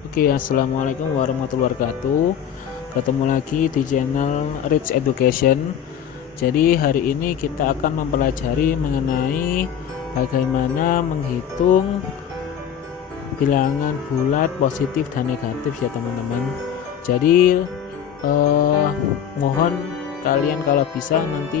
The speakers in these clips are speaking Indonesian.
Oke, assalamualaikum warahmatullahi wabarakatuh. Ketemu lagi di channel Rich Education. Jadi hari ini kita akan mempelajari mengenai bagaimana menghitung bilangan bulat positif dan negatif ya teman-teman. Jadi mohon kalian kalau bisa nanti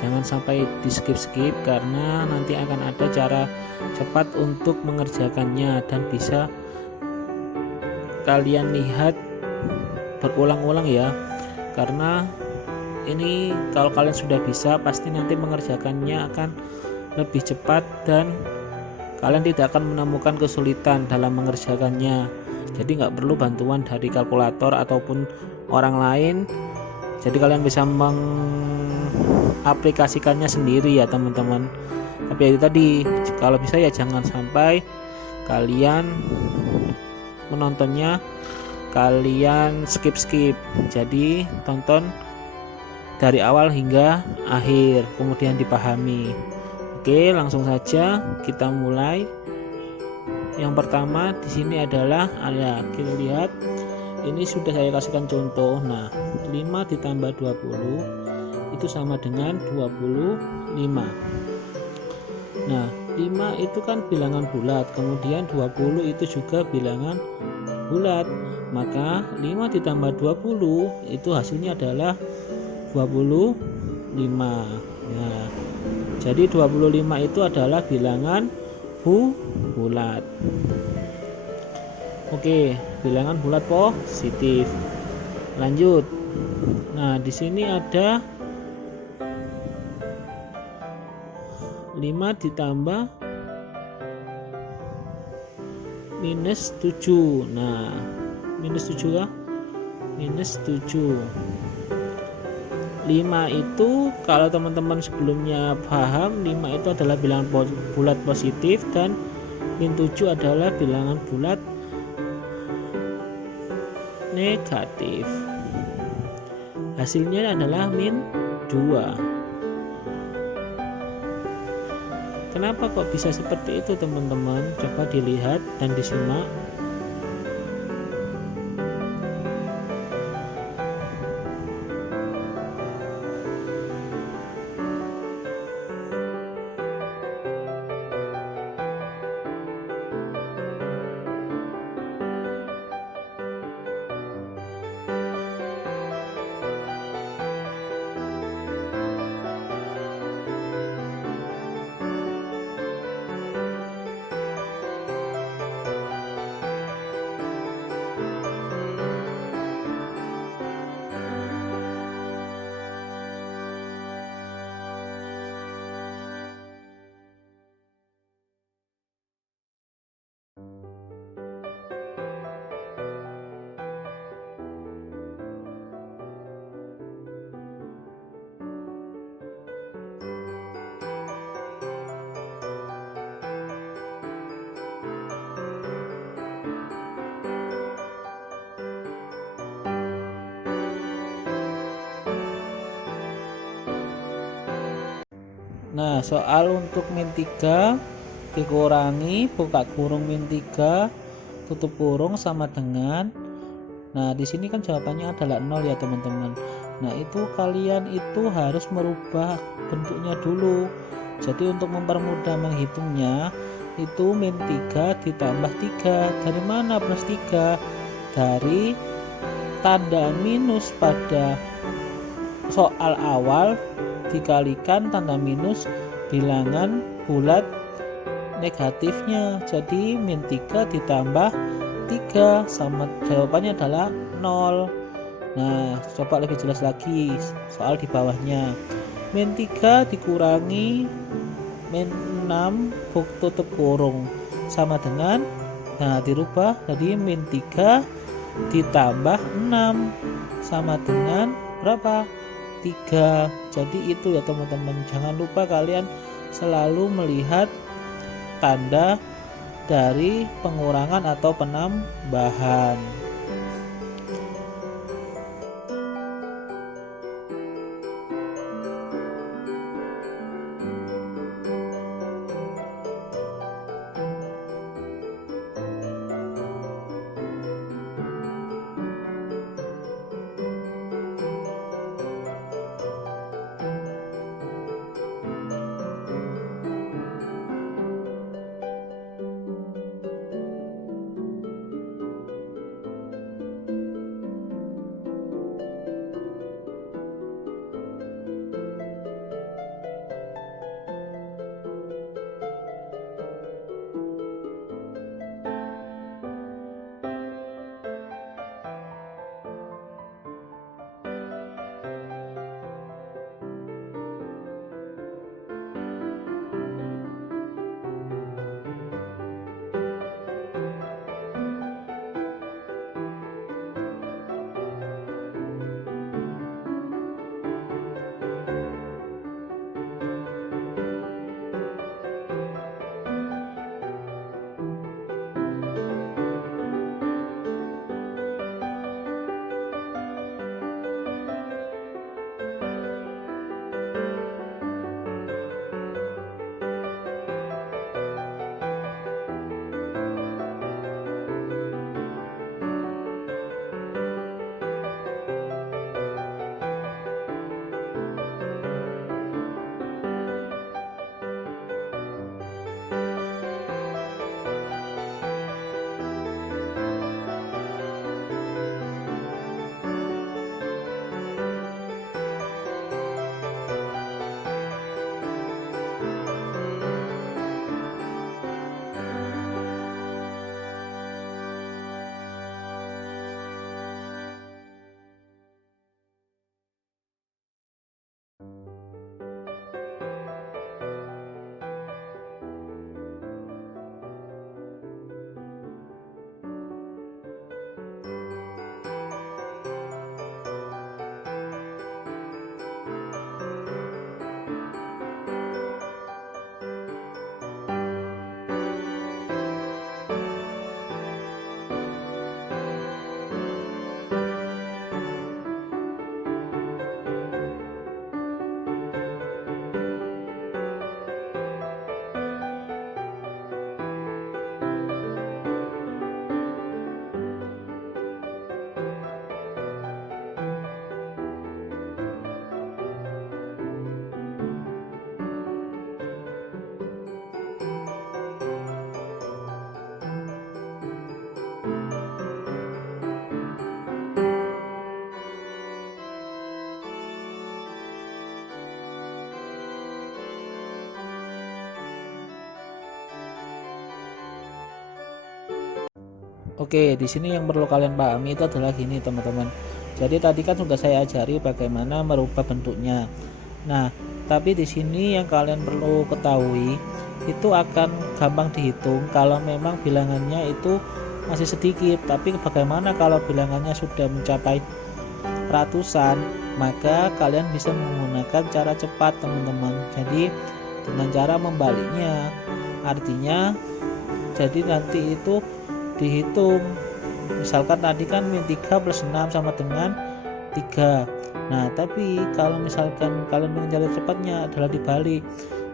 jangan sampai di skip karena nanti akan ada cara cepat untuk mengerjakannya dan bisa kalian lihat berulang-ulang ya, karena ini kalau kalian sudah bisa pasti nanti mengerjakannya akan lebih cepat dan kalian tidak akan menemukan kesulitan dalam mengerjakannya. Jadi nggak perlu bantuan dari kalkulator ataupun orang lain, jadi kalian bisa mengaplikasikannya sendiri ya teman-teman. Tapi itu tadi, kalau bisa ya jangan sampai kalian menontonnya kalian skip. Jadi tonton dari awal hingga akhir kemudian dipahami. Oke, langsung saja kita mulai. Yang pertama di sini adalah kita lihat ini sudah saya kasihkan contoh. Nah, 5 ditambah 20 itu sama dengan 25. Nah, 5 itu kan bilangan bulat, kemudian 20 itu juga bilangan bulat, maka 5 ditambah 20 itu hasilnya adalah 25. Nah, jadi 25 itu adalah bilangan bulat. Oke, bilangan bulat positif. Lanjut. Nah, di sini ada 5 ditambah minus 7. Nah, minus 7 ya, minus 7. 5 itu kalau teman-teman sebelumnya paham, 5 itu adalah bilangan bulat positif dan min 7 adalah bilangan bulat negatif. Hasilnya adalah min 2. Kenapa kok bisa seperti itu teman-teman? Coba dilihat dan disimak. Nah, soal untuk min 3 dikurangi buka kurung min 3 tutup kurung sama dengan, nah di sini kan jawabannya adalah 0 ya teman-teman. Nah, itu kalian itu harus merubah bentuknya dulu. Jadi untuk mempermudah menghitungnya itu min 3 ditambah 3. Dari mana plus 3? Dari tanda minus pada soal awal dikalikan tanda minus bilangan bulat negatifnya. Jadi min 3 ditambah 3 sama jawabannya adalah 0. Nah, coba lebih jelas lagi soal di bawahnya. Min 3 dikurangi min 6 tutup kurung sama dengan, nah dirubah jadi min 3 ditambah 6 sama dengan berapa? 3. Jadi itu ya teman-teman, jangan lupa kalian selalu melihat tanda dari pengurangan atau penambahan. Oke, di sini yang perlu kalian pahami itu adalah gini teman-teman. Jadi tadi kan sudah saya ajari bagaimana merubah bentuknya. Nah, tapi di sini yang kalian perlu ketahui itu akan gampang dihitung kalau memang bilangannya itu masih sedikit. Tapi bagaimana kalau bilangannya sudah mencapai ratusan, maka kalian bisa menggunakan cara cepat teman-teman. Jadi dengan cara membaliknya, artinya jadi nanti itu dihitung, misalkan tadi kan min 3 plus 6 sama dengan 3. Nah tapi kalau misalkan kalian ingin cara cepatnya adalah dibalik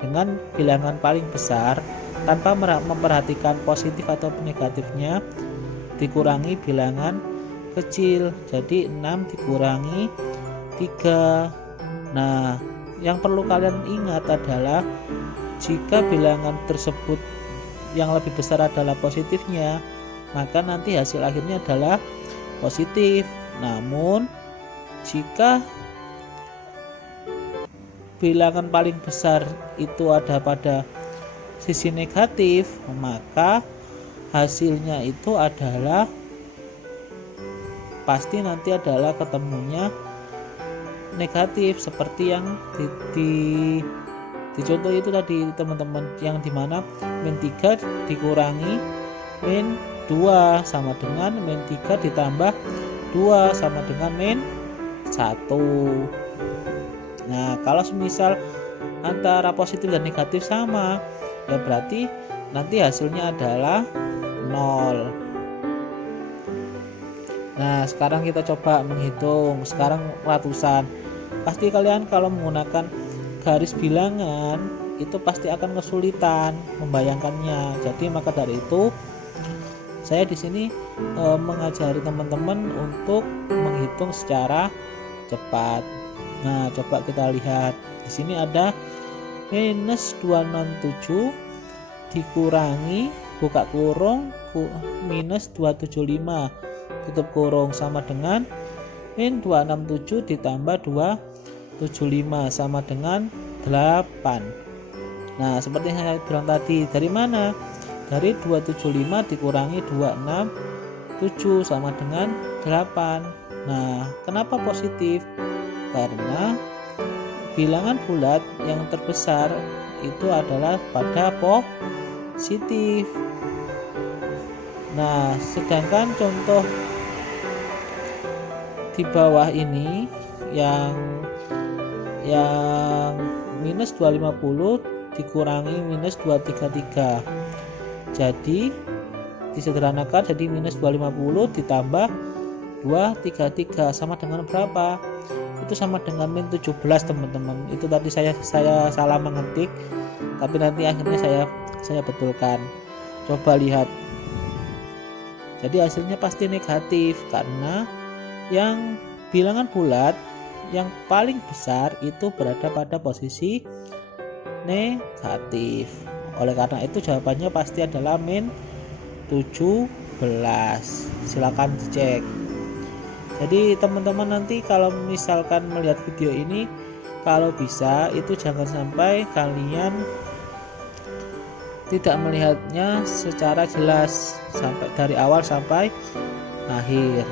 dengan bilangan paling besar tanpa memperhatikan positif atau negatifnya, dikurangi bilangan kecil, jadi 6 dikurangi 3. Nah yang perlu kalian ingat adalah jika bilangan tersebut yang lebih besar adalah positifnya, maka nanti hasil akhirnya adalah positif. Namun jika bilangan paling besar itu ada pada sisi negatif, maka hasilnya itu adalah pasti nanti adalah ketemunya negatif, seperti yang di contoh itu tadi teman-teman, yang dimana min 3 dikurangi min 2 sama dengan min 3 ditambah 2 sama dengan min 1. Nah kalau semisal antara positif dan negatif sama, ya berarti nanti hasilnya adalah 0. Nah sekarang kita coba menghitung, sekarang ratusan. Pasti kalian kalau menggunakan garis bilangan itu pasti akan kesulitan membayangkannya. Jadi maka dari itu saya di sini mengajari teman-teman untuk menghitung secara cepat. Nah, coba kita lihat. Di sini ada minus 267 dikurangi buka kurung minus 275 tutup kurung sama dengan min 267 ditambah 275 sama dengan 8. Nah seperti yang saya bilang tadi, dari mana? Dari 275 dikurangi 267 sama dengan 8. Nah kenapa positif? Karena bilangan bulat yang terbesar itu adalah pada positif. Nah sedangkan contoh di bawah ini yang minus 250 dikurangi minus 233, jadi disederhanakan jadi minus 250 ditambah 233 sama dengan berapa? Itu sama dengan min 17 teman-teman. Itu tadi saya salah mengetik, tapi nanti akhirnya saya betulkan. Coba lihat, jadi hasilnya pasti negatif karena yang bilangan bulat yang paling besar itu berada pada posisi negatif. Oleh karena itu jawabannya pasti adalah min 17. Silakan dicek. Jadi teman-teman nanti kalau misalkan melihat video ini, kalau bisa itu jangan sampai kalian tidak melihatnya secara jelas sampai dari awal sampai akhir.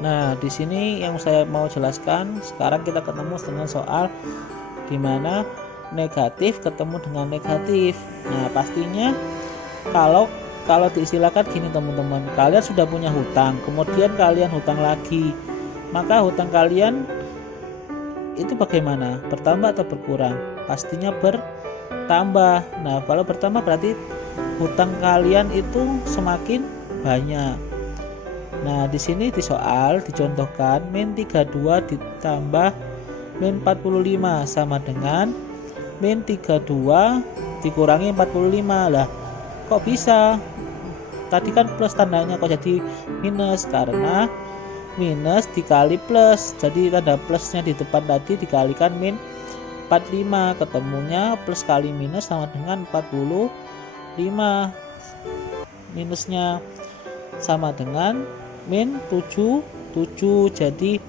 Nah, di sini yang saya mau jelaskan, sekarang kita ketemu dengan soal di mana negatif ketemu dengan negatif. Nah, pastinya kalau diistilahkan gini teman-teman, kalian sudah punya hutang, kemudian kalian hutang lagi, maka hutang kalian itu bagaimana? Bertambah atau berkurang? Pastinya bertambah. Nah, kalau bertambah berarti hutang kalian itu semakin banyak. Nah, di sini di soal dicontohkan min 32 ditambah min 45 sama dengan min 32 dikurangi 45. Lah, kok bisa? Tadi kan plus tandanya kok jadi minus, karena minus dikali plus. Jadi tanda plusnya di depan tadi dikalikan min 45, ketemunya plus kali minus sama dengan 45. Minusnya sama dengan min 7. Jadi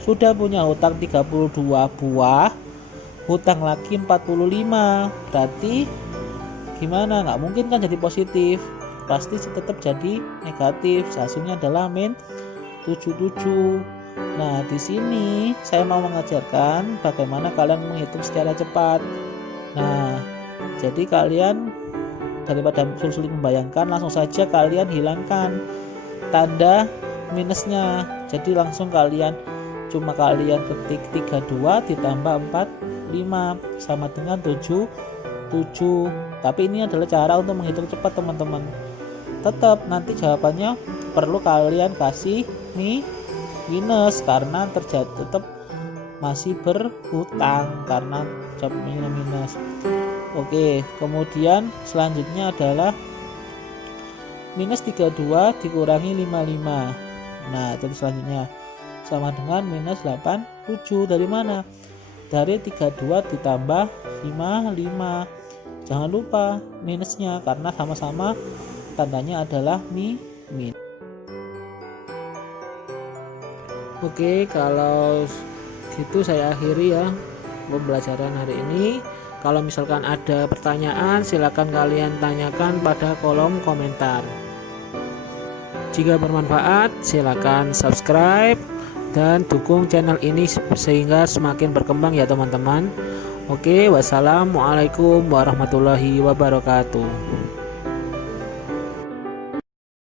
sudah punya hutang 32 buah, hutang lagi 45, berarti gimana? Nggak mungkin kan jadi positif, pasti tetap jadi negatif. Hasilnya adalah min 77. Nah, di sini saya mau mengajarkan bagaimana kalian menghitung secara cepat. Nah, jadi kalian daripada sulit membayangkan, langsung saja kalian hilangkan tanda minusnya. Jadi langsung kalian ketik 32 ditambah 45 sama dengan 77. Tapi ini adalah cara untuk menghitung cepat teman-teman. Tetap nanti jawabannya perlu kalian kasih minus karena terjadi tetap masih berhutang karena jawabnya minus. Oke, kemudian selanjutnya adalah minus 32 dikurangi 55. Nah, jadi selanjutnya sama dengan minus 87. Dari mana? Dari 32 ditambah 55. Jangan lupa minusnya karena sama-sama tandanya adalah min. Oke, kalau gitu saya akhiri ya pembelajaran hari ini. Kalau misalkan ada pertanyaan, silakan kalian tanyakan pada kolom komentar. Jika bermanfaat, silakan subscribe dan dukung channel ini sehingga semakin berkembang ya teman-teman. Oke, wassalamualaikum warahmatullahi wabarakatuh.